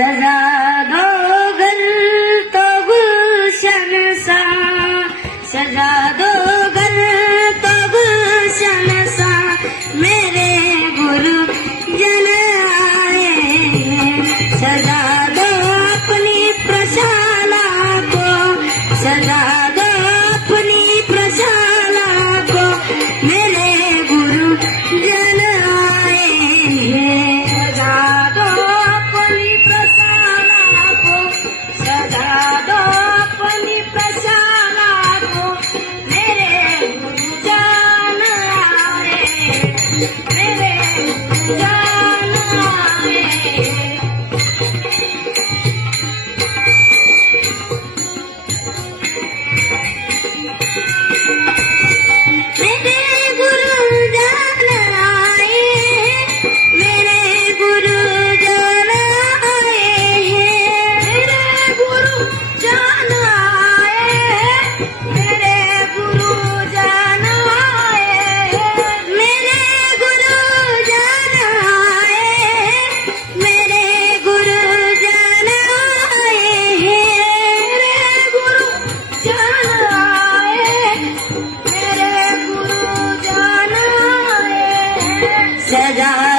सजा दो घर तो गुलशन सा सजा दो Yeah.